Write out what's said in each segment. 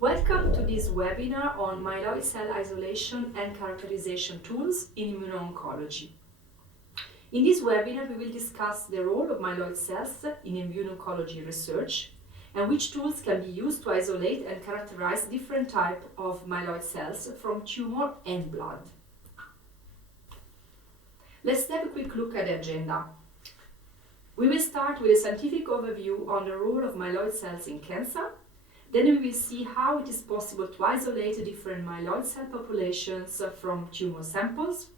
Welcome to this webinar on myeloid cell isolation and characterization tools in immuno-oncology. In this webinar, we will discuss the role of myeloid cells in immuno-oncology research and which tools can be used to isolate and characterize different types of myeloid cells from tumor and blood. Let's have a quick look at the agenda. We will start with a scientific overview on the role of myeloid cells in cancer. Then we will see how it is possible to isolate different myeloid cell populations from tumor samples.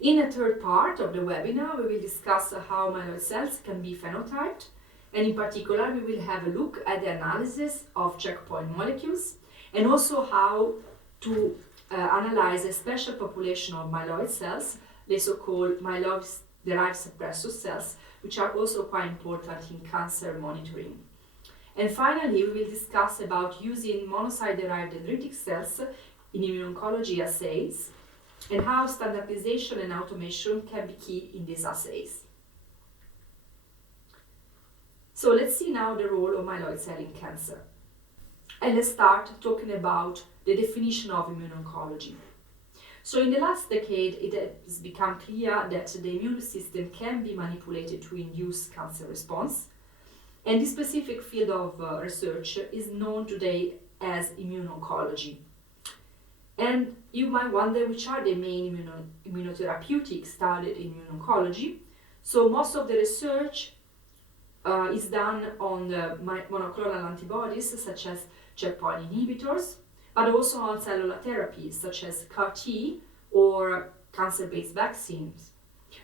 In a third part of the webinar, we will discuss how myeloid cells can be phenotyped, and in particular, we will have a look at the analysis of checkpoint molecules and also how to analyze a special population of myeloid cells, the so-called myeloid-derived suppressor cells, which are also quite important in cancer monitoring. And finally, we will discuss about using monocyte-derived dendritic cells in immuno-oncology assays and how standardization and automation can be key in these assays. So let's see now the role of myeloid cell in cancer. And let's start talking about the definition of immuno-oncology. So in the last decade, it has become clear that the immune system can be manipulated to induce cancer response. And this specific field of research is known today as immuno-oncology. And you might wonder which are the main immunotherapeutics studied in immuno-oncology. So most of the research is done on the monoclonal antibodies such as checkpoint inhibitors, but also on cellular therapies such as CAR-T or cancer-based vaccines.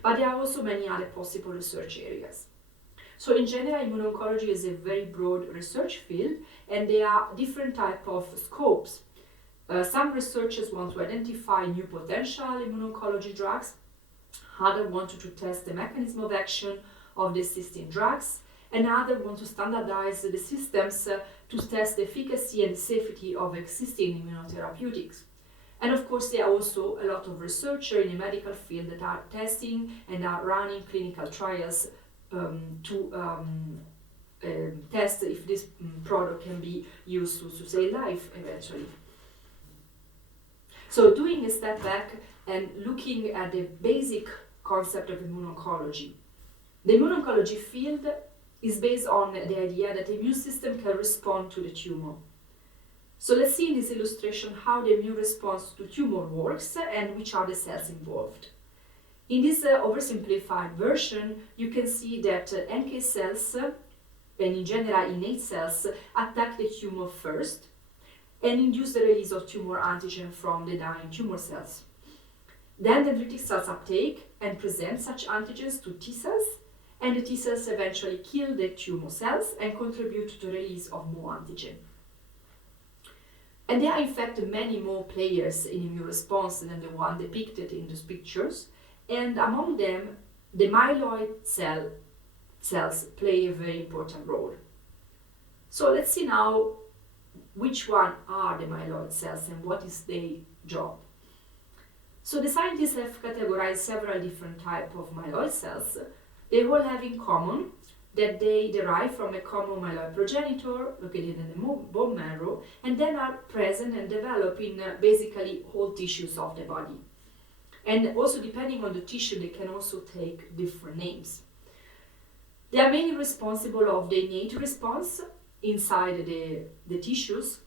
But there are also many other possible research areas. So in general, immuno-oncology is a very broad research field, and there are different types of scopes. Some researchers want to identify new potential immuno-oncology drugs. Others want to test the mechanism of action of the existing drugs, and others want to standardize the systems to test the efficacy and safety of existing immunotherapeutics. And of course, there are also a lot of researchers in the medical field that are testing and are running clinical trials to test if this product can be used to save life eventually. So doing a step back and looking at the basic concept of immuno-oncology. The immuno-oncology field is based on the idea that the immune system can respond to the tumor. So let's see in this illustration how the immune response to tumor works and which are the cells involved. In this oversimplified version, you can see that NK cells, and in general innate cells, attack the tumor first and induce the release of tumor antigen from the dying tumor cells. Then dendritic cells uptake and present such antigens to T cells, and the T cells eventually kill the tumor cells and contribute to the release of more antigen. And there are in fact many more players in immune response than the one depicted in these pictures. And among them, the myeloid cells play a very important role. So let's see now which one are the myeloid cells and what is their job. So the scientists have categorized several different types of myeloid cells. They all have in common that they derive from a common myeloid progenitor located in the bone marrow and then are present and develop in basically all tissues of the body. And also, depending on the tissue, they can also take different names. They are mainly responsible of the innate response inside the tissues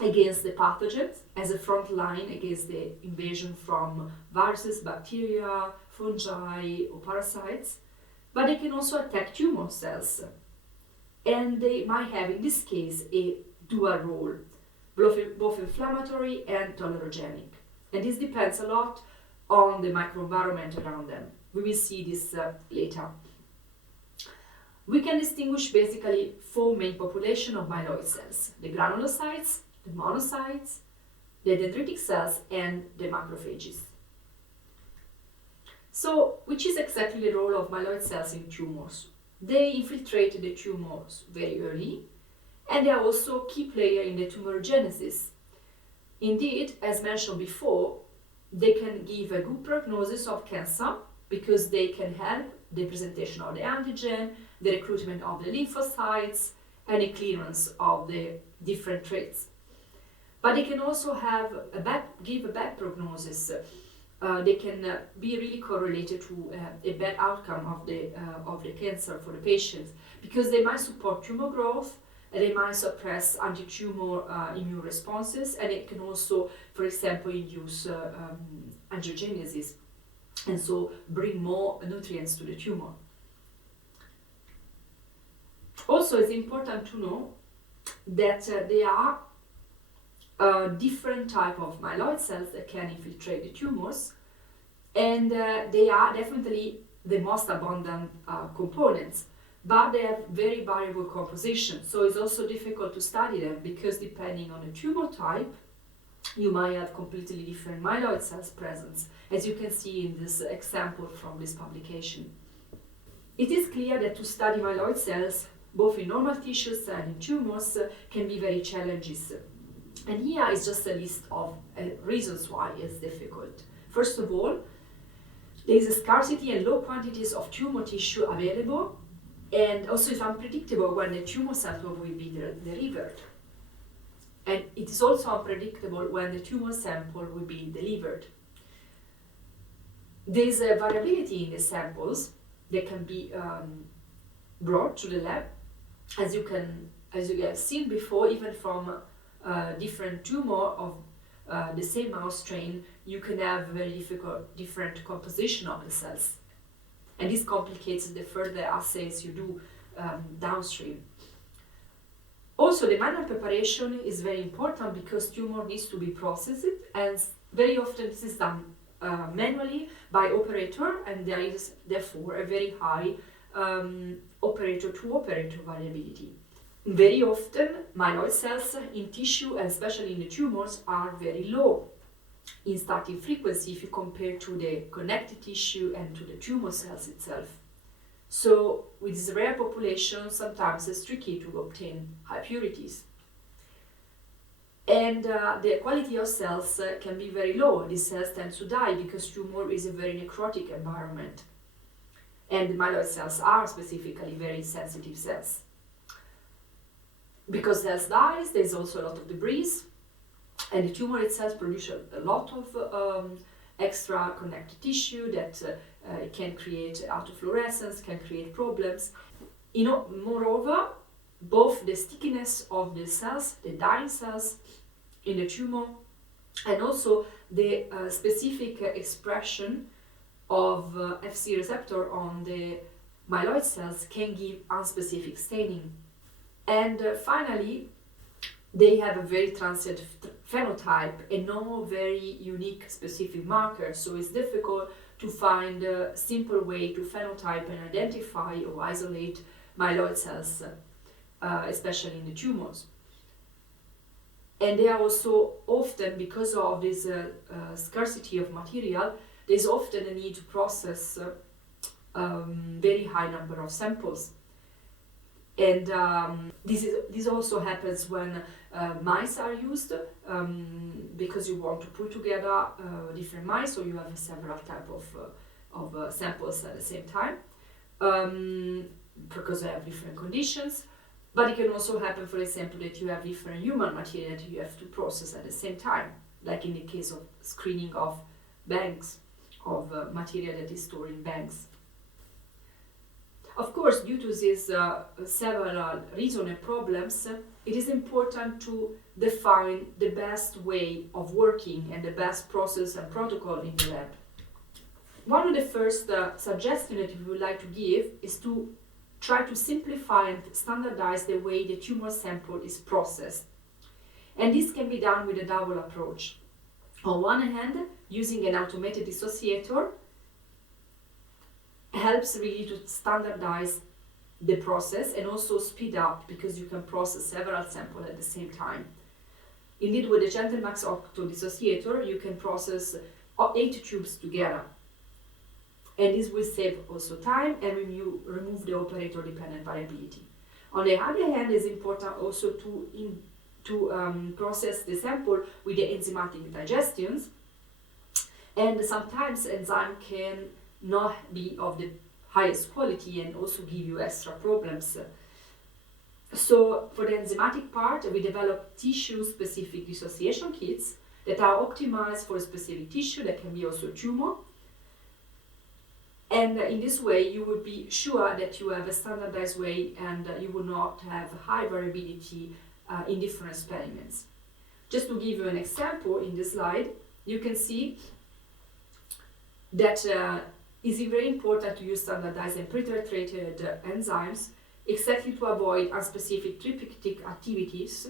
against the pathogens as a front line against the invasion from viruses, bacteria, fungi, or parasites. But they can also attack tumor cells. And they might have, in this case, a dual role, both inflammatory and tolerogenic. And this depends a lot on the microenvironment around them. We will see this later. We can distinguish basically four main populations of myeloid cells: the granulocytes, the monocytes, the dendritic cells, and the macrophages. So, which is exactly the role of myeloid cells in tumors? They infiltrate the tumors very early, and they are also a key player in the tumorigenesis. Indeed, as mentioned before, they can give a good prognosis of cancer because they can help the presentation of the antigen, the recruitment of the lymphocytes, and the clearance of the different traits. But they can also give a bad prognosis. They can be really correlated to a bad outcome of the cancer for the patients, because they might support tumor growth, and they might suppress anti-tumor immune responses, and it can also, for example, induce angiogenesis, and so bring more nutrients to the tumor. Also, it's important to know that there are different type of myeloid cells that can infiltrate the tumors, and they are definitely the most abundant components, but they have very variable composition, so it's also difficult to study them, because depending on the tumor type, you might have completely different myeloid cells present, as you can see in this example from this publication. It is clear that to study myeloid cells, both in normal tissues and in tumors, can be very challenging. And here is just a list of reasons why it's difficult. First of all, there is a scarcity and low quantities of tumor tissue available, and also it's unpredictable when the tumor sample will be delivered. And it is also unpredictable when the tumor sample will be delivered. There is a variability in the samples that can be brought to the lab, as you have seen before, even from different tumor of the same mouse strain, you can have very different composition of the cells, and this complicates the further assays you do downstream. Also, the manual preparation is very important, because tumor needs to be processed, and very often this is done manually by operator, and there is therefore a very high operator-to-operator variability. Very often, myeloid cells in tissue, and especially in the tumors, are very low in starting frequency if you compare to the connected tissue and to the tumor cells itself. So, with this rare population, sometimes it's tricky to obtain high purities. And the quality of cells can be very low. These cells tend to die because tumor is a very necrotic environment. And myeloid cells are specifically very sensitive cells. Because cells die, there's also a lot of debris, and the tumor itself produces a lot of extra connective tissue that can create autofluorescence, can create problems. Moreover, both the stickiness of the cells, the dying cells in the tumor, and also the specific expression of Fc receptor on the myeloid cells can give unspecific staining. And finally, they have a very transient phenotype and no very unique specific marker, so it's difficult to find a simple way to phenotype and identify or isolate myeloid cells, especially in the tumors. And they are also often, because of this scarcity of material, there's often a need to process very high number of samples. And this also happens when mice are used, because you want to put together different mice, so you have several types of samples at the same time, because they have different conditions. But it can also happen, for example, that you have different human material that you have to process at the same time, like in the case of screening of banks of material that is stored in banks. Of course, due to these several reasons and problems, it is important to define the best way of working and the best process and protocol in the lab. One of the first suggestions that we would like to give is to try to simplify and standardize the way the tumor sample is processed. And this can be done with a double approach. On one hand, using an automated dissociator helps really to standardize the process and also speed up, because you can process several samples at the same time. Indeed, with the Gentlemax Octo dissociator, you can process 8 tubes together. And this will save also time and remove the operator-dependent variability. On the other hand, it's important also to process the sample with the enzymatic digestions, and sometimes enzyme can not be of the highest quality and also give you extra problems. So for the enzymatic part, we develop tissue-specific dissociation kits that are optimized for a specific tissue that can be also tumor. And in this way, you will be sure that you have a standardized way and you will not have high variability in different experiments. Just to give you an example in this slide, you can see that it's very important to use standardized and pre-titrated enzymes exactly to avoid unspecific therapeutic activities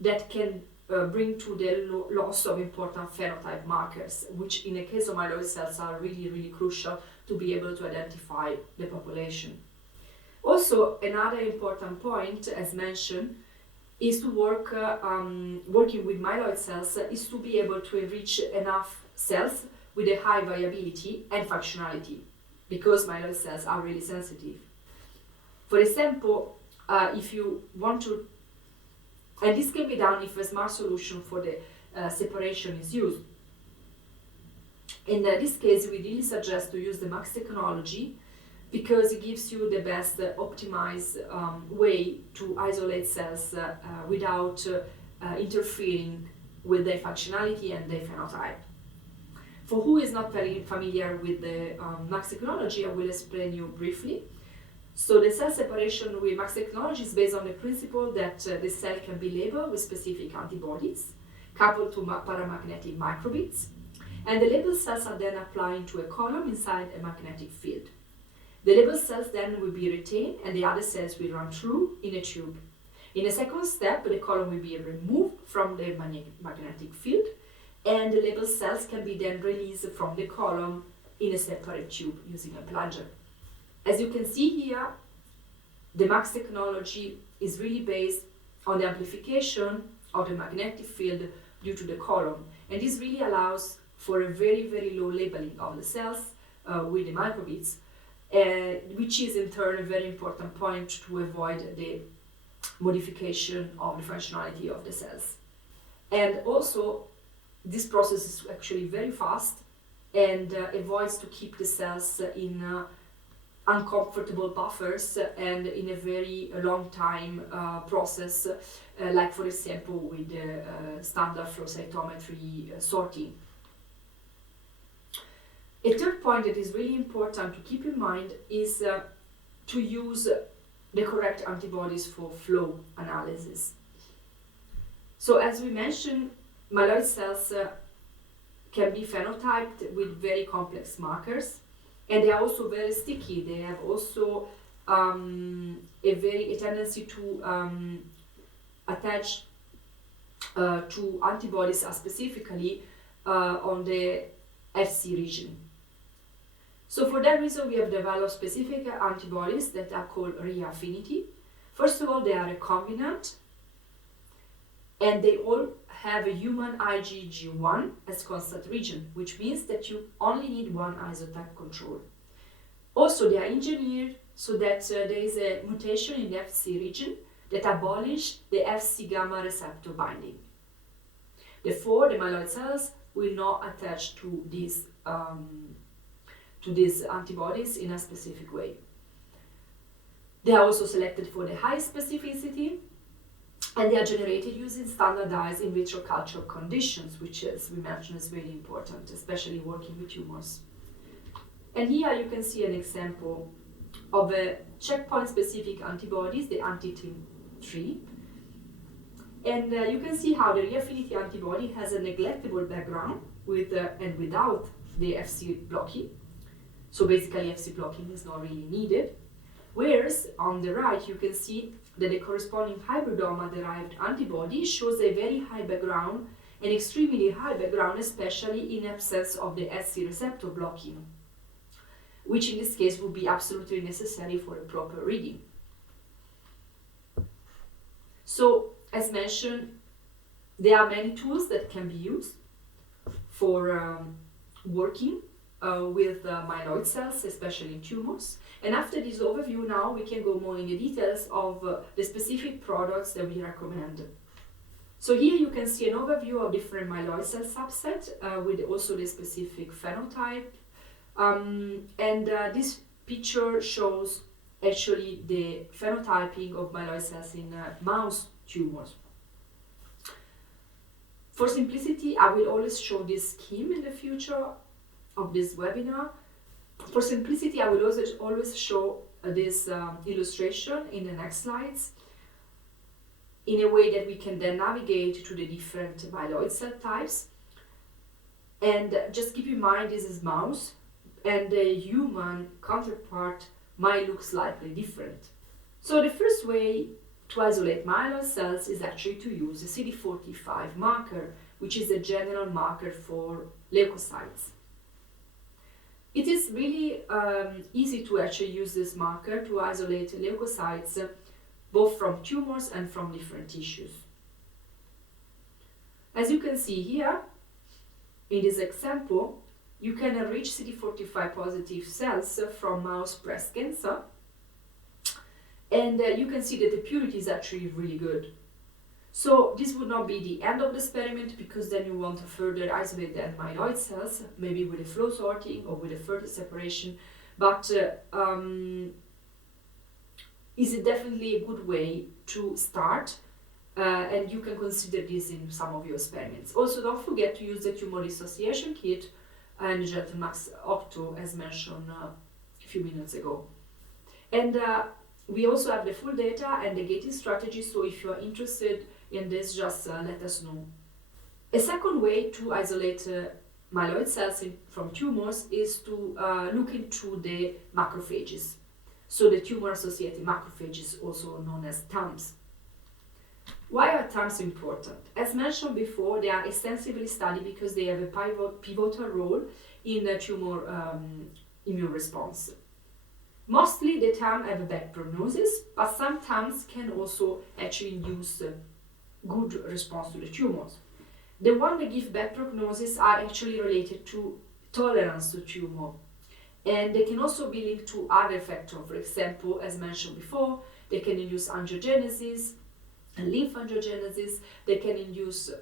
that can bring to the loss of important phenotype markers, which in the case of myeloid cells are really, really crucial to be able to identify the population. Also, another important point, as mentioned, is to working with myeloid cells is to be able to enrich enough cells with a high viability and functionality, because myeloid cells are really sensitive. For example, if you want to, and this can be done if a smart solution for the separation is used. In this case, we really suggest to use the MAX technology because it gives you the best optimized way to isolate cells without interfering with their functionality and their phenotype. For who is not very familiar with the MAX technology, I will explain you briefly. So the cell separation with MAX technology is based on the principle that the cell can be labeled with specific antibodies coupled to paramagnetic microbeads, and the labeled cells are then applied into a column inside a magnetic field. The labeled cells then will be retained and the other cells will run through in a tube. In a second step, the column will be removed from the magnetic field and the labeled cells can be then released from the column in a separate tube using a plunger. As you can see here, the MAX technology is really based on the amplification of the magnetic field due to the column, and this really allows for a very, very low labeling of the cells with the microbeads, which is in turn a very important point to avoid the modification of the functionality of the cells. And also, this process is actually very fast and avoids to keep the cells in uncomfortable buffers and in a very long time process, like for example with the standard flow cytometry sorting. A third point that is really important to keep in mind is to use the correct antibodies for flow analysis. So as we mentioned, myeloid cells can be phenotyped with very complex markers, and they are also very sticky. They have also a tendency to attach to antibodies specifically on the FC region. So for that reason, we have developed specific antibodies that are called Affinity. First of all, they are recombinant, and they all have a human IgG1 as constant region, which means that you only need one isotype control. Also, they are engineered so that there is a mutation in the FC region that abolishes the FC gamma receptor binding. Therefore, the myeloid cells will not attach to these antibodies in a specific way. They are also selected for the high specificity, and they are generated using standardized in vitro culture conditions, which, as we mentioned, is really important, especially working with tumors. And here you can see an example of a checkpoint-specific antibodies, the anti-TIM3. And you can see how the Affinity antibody has a neglectable background with and without the FC blocking. So basically, FC blocking is not really needed. Whereas on the right, you can see that the corresponding hybridoma-derived antibody shows a very high background, an extremely high background, especially in absence of the FC receptor blocking, which in this case would be absolutely necessary for a proper reading. So, as mentioned, there are many tools that can be used for working with myeloid cells, especially in tumors. And after this overview, now we can go more in the details of the specific products that we recommend. So here you can see an overview of different myeloid cell subsets with also the specific phenotype. And this picture shows actually the phenotyping of myeloid cells in mouse tumors. For simplicity, I will always show this scheme in the future of this webinar. For simplicity, I will also always show this illustration in the next slides in a way that we can then navigate to the different myeloid cell types. And just keep in mind, this is mouse, and the human counterpart might look slightly different. So the first way to isolate myeloid cells is actually to use a CD45 marker, which is a general marker for leukocytes. It is really easy to actually use this marker to isolate leukocytes both from tumors and from different tissues. As you can see here, in this example, you can enrich CD45 positive cells from mouse breast cancer, and you can see that the purity is actually really good. So this would not be the end of the experiment, because then you want to further isolate the myeloid cells, maybe with a flow sorting or with a further separation, but is it definitely a good way to start, and you can consider this in some of your experiments. Also, don't forget to use the tumor dissociation kit and the GentleMax Octo as mentioned a few minutes ago. And we also have the full data and the gating strategy, so if you are interested in this, just let us know. A second way to isolate myeloid cells from tumors is to look into the macrophages. So the tumor-associated macrophages, also known as TAMs. Why are TAMs important? As mentioned before, they are extensively studied because they have a pivotal role in the tumor immune response. Mostly the TAM have a bad prognosis, but some TAMs can also actually induce good response to the tumors. The ones that give bad prognosis are actually related to tolerance to tumor, and they can also be linked to other factors. For example, as mentioned before, they can induce angiogenesis and lymphangiogenosis. They can induce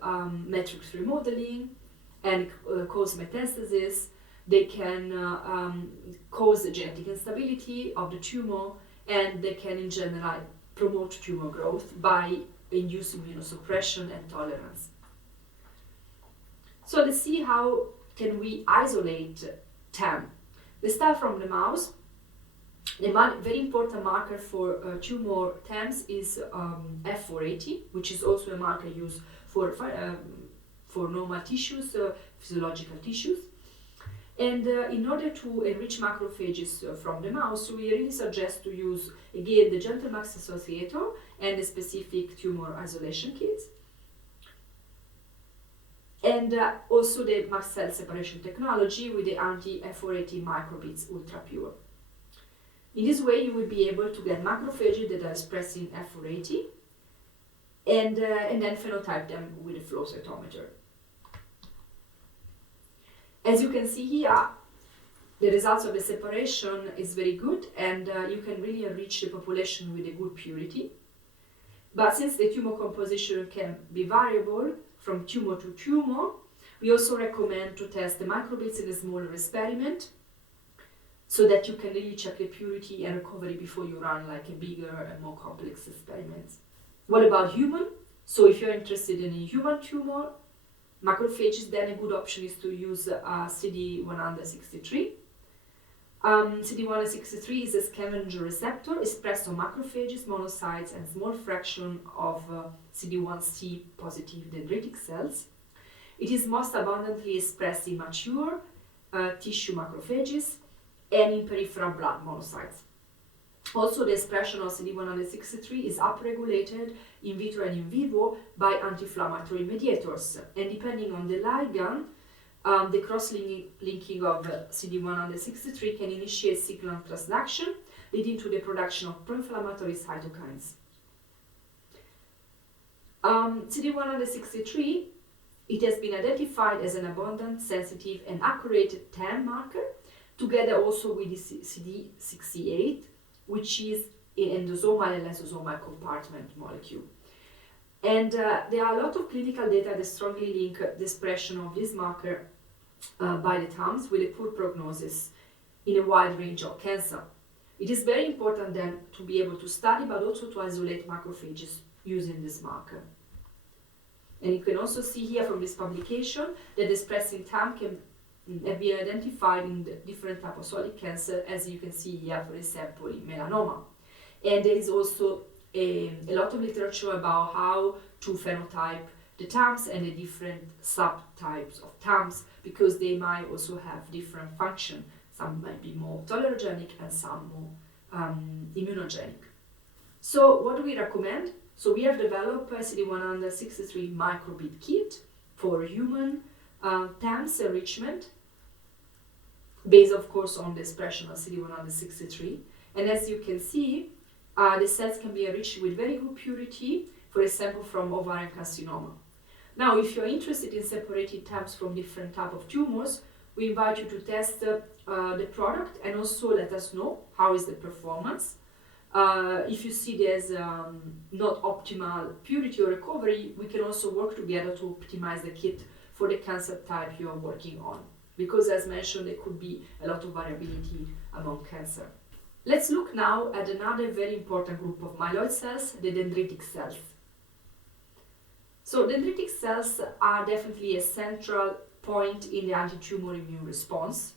matrix remodeling and cause metastasis. They can cause genetic instability of the tumor, and they can in general promote tumor growth by inducing immunosuppression and tolerance. So let's see how can we isolate TAM. Let's start from the mouse. The very important marker for tumor TAMs is F480, which is also a marker used for normal tissues, physiological tissues. And in order to enrich macrophages from the mouse, we really suggest to use again the GentleMax Associator and the specific tumor isolation kits, and also the mass cell separation technology with the anti-F480 Microbeads Ultra Pure. In this way, you will be able to get macrophages that are expressing F480 and then phenotype them with a flow cytometer. As you can see here, the results of the separation is very good, and you can really enrich the population with a good purity. But since the tumor composition can be variable from tumor to tumor, we also recommend to test the microbeads in a smaller experiment so that you can really check the purity and recovery before you run like a bigger and more complex experiment. What about human? So if you're interested in a human tumor, macrophages, then a good option is to use CD163. CD163 is a scavenger receptor expressed on macrophages, monocytes, and small fraction of CD1C positive dendritic cells. It is most abundantly expressed in mature tissue macrophages and in peripheral blood monocytes. Also, the expression of CD163 is upregulated in vitro and in vivo by anti-inflammatory mediators, and depending on the ligand, the cross-linking of CD163 can initiate signal transduction, leading to the production of pro-inflammatory cytokines. CD163, it has been identified as an abundant, sensitive, and accurate TAM marker, together also with the CD68, which is an endosomal and lysosomal compartment molecule. And there are a lot of clinical data that strongly link the expression of this marker by the TAMs with a poor prognosis in a wide range of cancer. It is very important then to be able to study but also to isolate macrophages using this marker. And you can also see here from this publication that the expressing TAM can have been identified in the different types of solid cancer, as you can see here, for example, in melanoma. And there is also a lot of literature about how to phenotype the TAMs and the different subtypes of TAMs, because they might also have different function. Some might be more tolerogenic and some more immunogenic. So what do we recommend? So we have developed a CD163 microbead kit for human TAMs enrichment, based of course on the expression of CD163. And as you can see, the cells can be enriched with very good purity, for example from ovarian carcinoma. Now, if you're interested in separating TAMs from different types of tumors, we invite you to test the product and also let us know how is the performance. If you see there's not optimal purity or recovery, we can also work together to optimize the kit for the cancer type you are working on. Because as mentioned, there could be a lot of variability among cancer. Let's look now at another very important group of myeloid cells, the dendritic cells. So dendritic cells are definitely a central point in the anti-tumor immune response,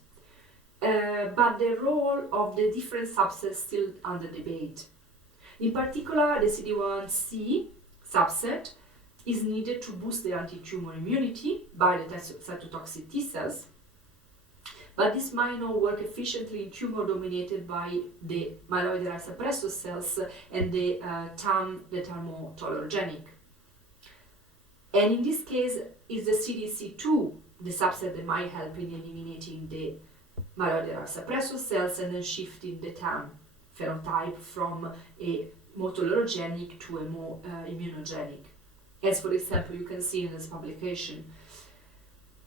but the role of the different subsets is still under debate. In particular, the CD1C subset is needed to boost the anti-tumor immunity by the cytotoxic T cells, but this might not work efficiently in tumor dominated by the myeloid-derived suppressor cells and the TAM that are more tolerogenic. And in this case, is the CDC2 the subset that might help in eliminating the myeloid-derived suppressor cells and then shifting the TAM phenotype from a more tolerogenic to a more immunogenic, as for example you can see in this publication.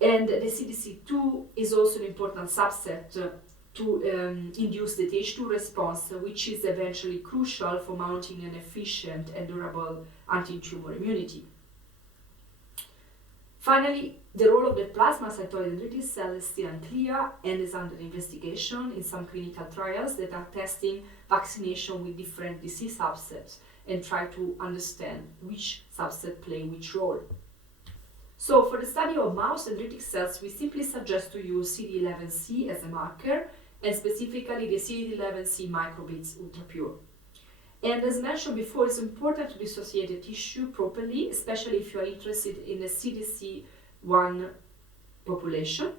And the CDC2 is also an important subset to induce the Th2 response, which is eventually crucial for mounting an efficient and durable anti-tumor immunity. Finally, the role of the plasmacytoid dendritic cell is still unclear and is under investigation in some clinical trials that are testing vaccination with different disease subsets and try to understand which subset play which role. So for the study of mouse dendritic cells, we simply suggest to use CD11C as a marker, and specifically the CD11C Microbeads ultra-pure. And as mentioned before, it's important to dissociate the tissue properly, especially if you are interested in the CDC1 population,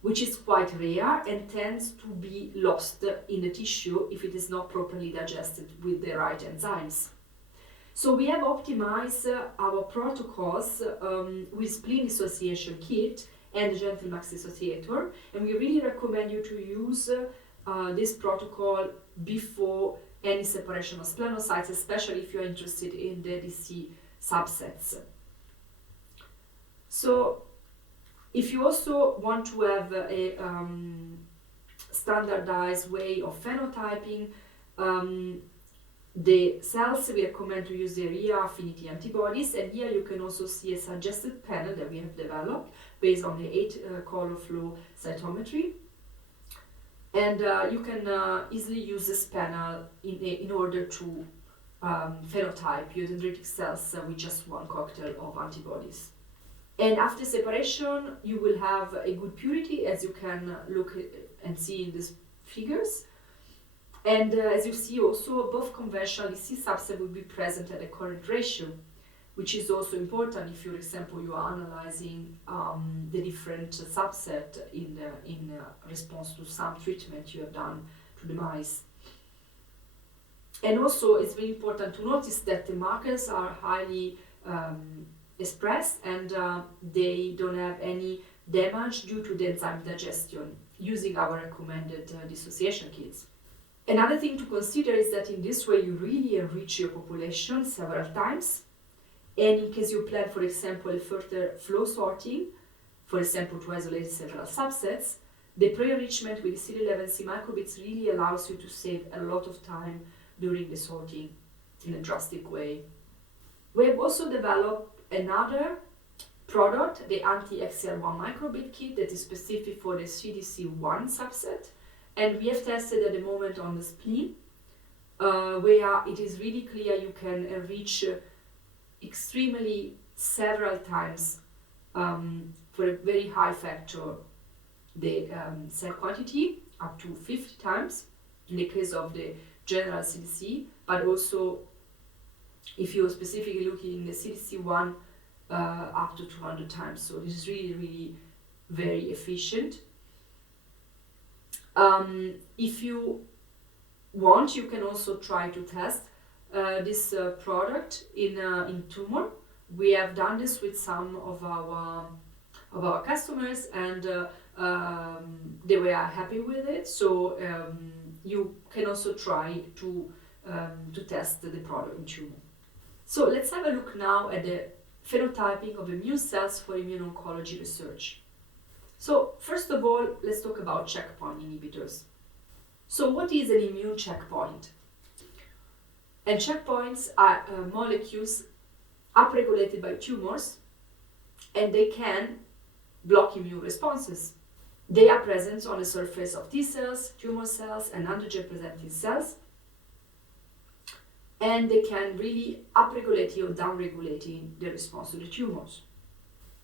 which is quite rare and tends to be lost in the tissue if it is not properly digested with the right enzymes. So we have optimized our protocols with spleen dissociation kit and GentleMax dissociator, and we really recommend you to use this protocol before any separation of splenocytes, especially if you're interested in the DC subsets. So if you also want to have a standardized way of phenotyping the cells, we recommend to use the Affinity antibodies, and here you can also see a suggested panel that we have developed based on the 8-color flow cytometry. And you can easily use this panel in order to phenotype your dendritic cells with just one cocktail of antibodies. And after separation, you will have a good purity, as you can look and see in these figures. And as you see also, both conventional disease subsets will be present at a correct ratio, which is also important if, for example, you are analyzing the different subset in response to some treatment you have done to the mice. And also, it's very important to notice that the markers are highly expressed and they don't have any damage due to the enzyme digestion using our recommended dissociation kits. Another thing to consider is that in this way you really enrich your population several times. And in case you plan, for example, a further flow sorting, for example, to isolate several subsets, the pre-enrichment with the CD11C microbeads really allows you to save a lot of time during the sorting in a drastic way. We have also developed another product, the anti-XCL1 microbead kit, that is specific for the CDC1 subset, And we have tested at the moment on the spleen, where it is really clear you can enrich extremely several times for a very high factor the cell quantity, up to 50 times in the case of the general CDC, but also if you're specifically looking in the CDC1, up to 200 times. So this is really, really very efficient. If you want, you can also try to test this product in tumor. We have done this with some of our customers, and they were happy with it. So you can also try to test the product in tumor. So let's have a look now at the phenotyping of immune cells for immuno-oncology research. So first of all, let's talk about checkpoint inhibitors. So what is an immune checkpoint? And checkpoints are molecules upregulated by tumors, and they can block immune responses. They are present on the surface of T cells, tumor cells, and antigen-presenting cells, and they can really upregulate or downregulate the response to the tumors.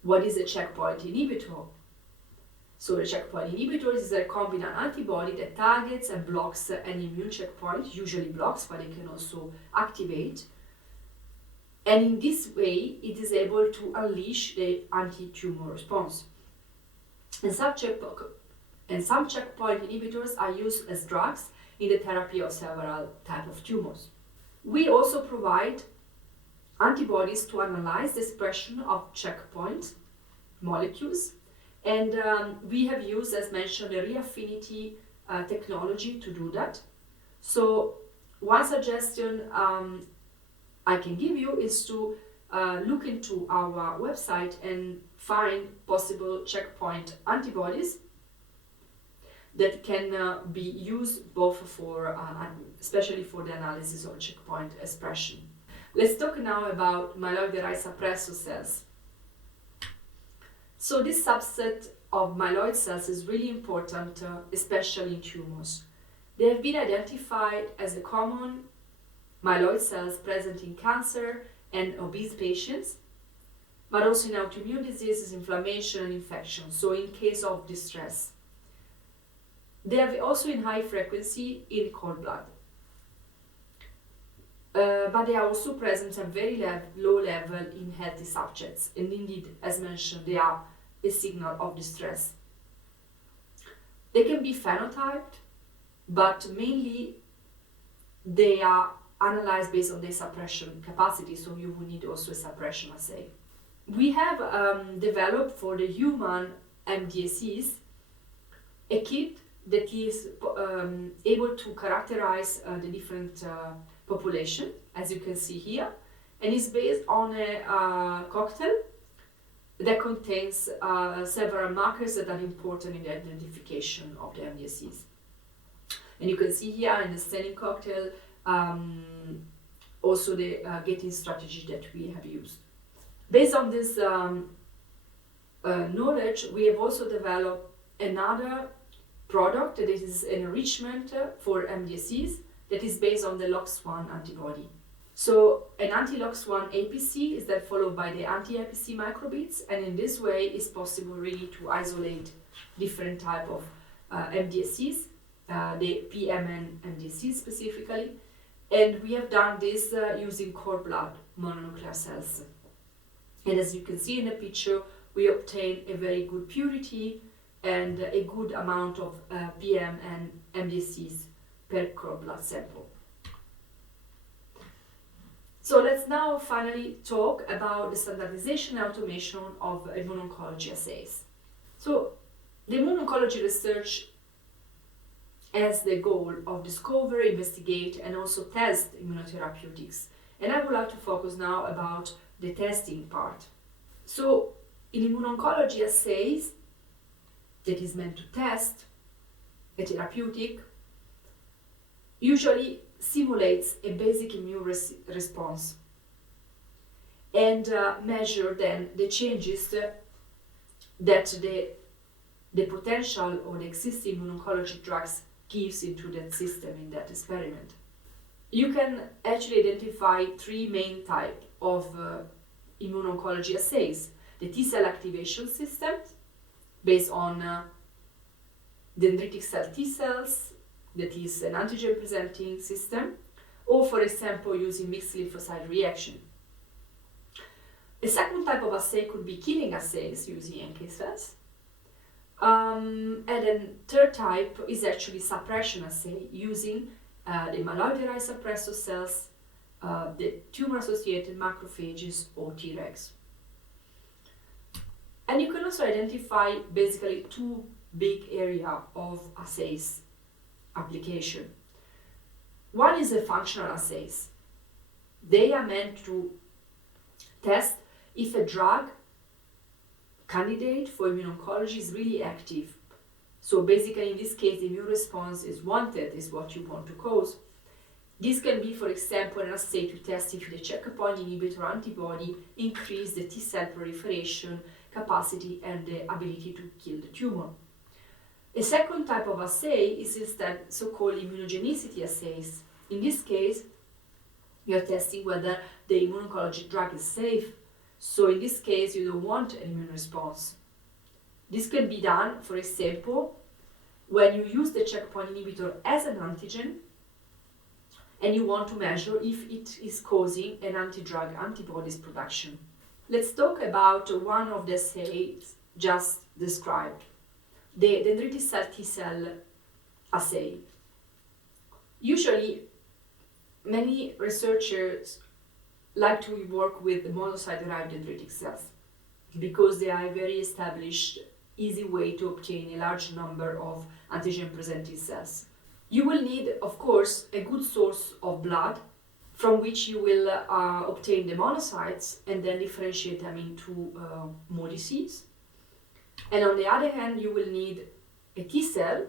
What is a checkpoint inhibitor? So a checkpoint inhibitor is a recombinant antibody that targets and blocks an immune checkpoint, usually blocks, but it can also activate. And in this way, it is able to unleash the anti-tumor response. And some checkpoint inhibitors are used as drugs in the therapy of several types of tumors. We also provide antibodies to analyze the expression of checkpoint molecules, and we have used, as mentioned, the Affinity technology to do that. So one suggestion I can give you is to look into our website and find possible checkpoint antibodies that can be used both for, especially for the analysis of checkpoint expression. Let's talk now about myeloid-derived suppressor cells. So this subset of myeloid cells is really important, especially in tumors. They have been identified as the common myeloid cells present in cancer and obese patients, but also in autoimmune diseases, inflammation, and infection, so in case of distress. They are also in high frequency in cord blood. But they are also present at very low level in healthy subjects, and indeed, as mentioned, they are a signal of distress. They can be phenotyped, but mainly they are analyzed based on their suppression capacity, so you will need also a suppression assay. We have developed for the human MDSCs a kit that is able to characterize the different population, as you can see here, and is based on a cocktail that contains several markers that are important in the identification of the MDSCs. And you can see here in the staining cocktail also the gating strategy that we have used. Based on this knowledge, we have also developed another product that is an enrichment for MDSCs that is based on the LOX1 antibody. So an anti-LOX1 APC is then followed by the anti-APC microbeads, and in this way it's possible really to isolate different type of MDSCs, the PMN MDSCs specifically, and we have done this using cord blood mononuclear cells. And as you can see in the picture, we obtain a very good purity and a good amount of PM and MDSCs per cord blood sample. So let's now finally talk about the standardization and automation of immuno-oncology assays. So the immuno-oncology research has the goal of discover, investigate, and also test immunotherapeutics. And I would like to focus now about the testing part. So in immuno-oncology assays, that is meant to test a therapeutic, usually simulates a basic immune response and measure then the changes that the potential or the existing immuno-oncology drugs gives into that system in that experiment. You can actually identify three main types of immuno-oncology assays. The T-cell activation system, based on dendritic cell T-cells, that is an antigen-presenting system, or for example using mixed lymphocyte reaction. A second type of assay could be killing assays using NK cells. And then third type is actually suppression assay using the myeloid-derived suppressor cells, the tumor-associated macrophages or Tregs. And you can also identify basically two big areas of assays application. One is the functional assays. They are meant to test if a drug candidate for immuno-oncology is really active. So basically in this case the immune response is wanted, is what you want to cause. This can be, for example, an assay to test if the checkpoint inhibitor antibody increase the T-cell proliferation capacity and the ability to kill the tumor. A second type of assay is instead so-called immunogenicity assays. In this case, you are testing whether the immuno-oncology drug is safe. So in this case, you don't want an immune response. This can be done, for example, when you use the checkpoint inhibitor as an antigen and you want to measure if it is causing an anti-drug antibodies production. Let's talk about one of the assays just described, the dendritic cell T-cell assay. Usually, many researchers like to work with monocyte-derived dendritic cells because they are a very established, easy way to obtain a large number of antigen-presenting cells. You will need, of course, a good source of blood from which you will obtain the monocytes and then differentiate them into modices. And on the other hand, you will need a T-cell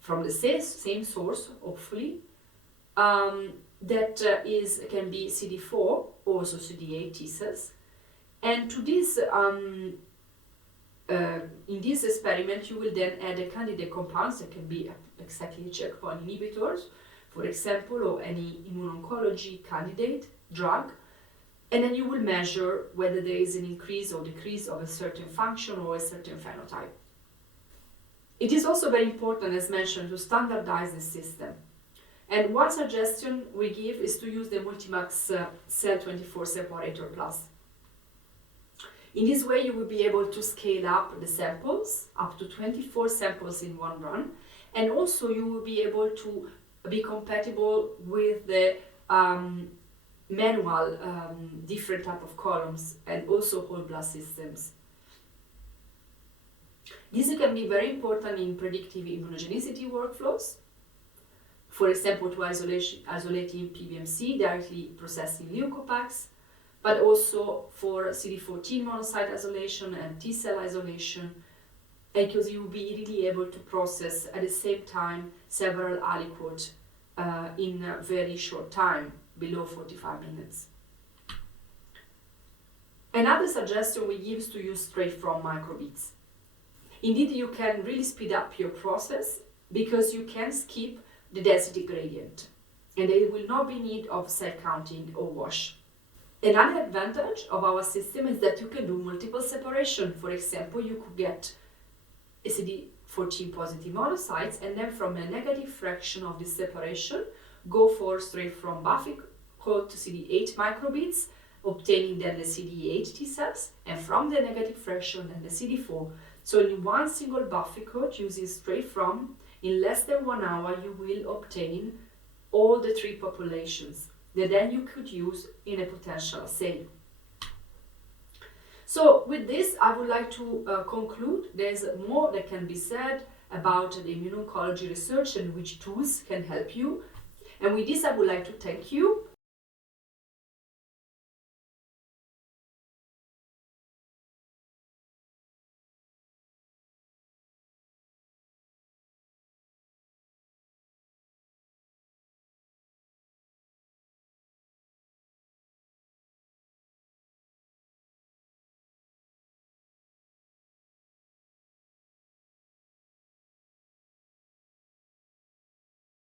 from the same source, hopefully, that can be CD4 or also CD8 T-cells. And to this, in this experiment, you will then add a candidate compounds that can be exactly checkpoint inhibitors, for example, or any immuno-oncology candidate drug. And then you will measure whether there is an increase or decrease of a certain function or a certain phenotype. It is also very important, as mentioned, to standardize the system. And one suggestion we give is to use the Multimax Cell24 Separator Plus. In this way, you will be able to scale up the samples, up to 24 samples in one run, and also you will be able to be compatible with the manual different type of columns and also whole blood systems. This can be very important in predictive immunogenicity workflows. For example, to isolating PBMC, directly processing leukoplaques, but also for CD14 monocyte isolation and T-cell isolation, because you will be really able to process at the same time several aliquots in a very short time, below 45 minutes. Another suggestion we give is to use straight from microbeads. Indeed, you can really speed up your process because you can skip the density gradient and there will not be need of cell counting or wash. Another advantage of our system is that you can do multiple separation. For example, you could get a CD14 positive monocytes and then from a negative fraction of this separation go for straight from buffy coat to CD8 microbeads, obtaining then the CD8 T cells, and from the negative fraction then the CD4. So in one single buffy coat using straight from, in less than 1 hour you will obtain all the three populations that then you could use in a potential assay. So with this, I would like to conclude. There's more that can be said about the immuno-oncology research and which tools can help you. And with this, I would like to thank you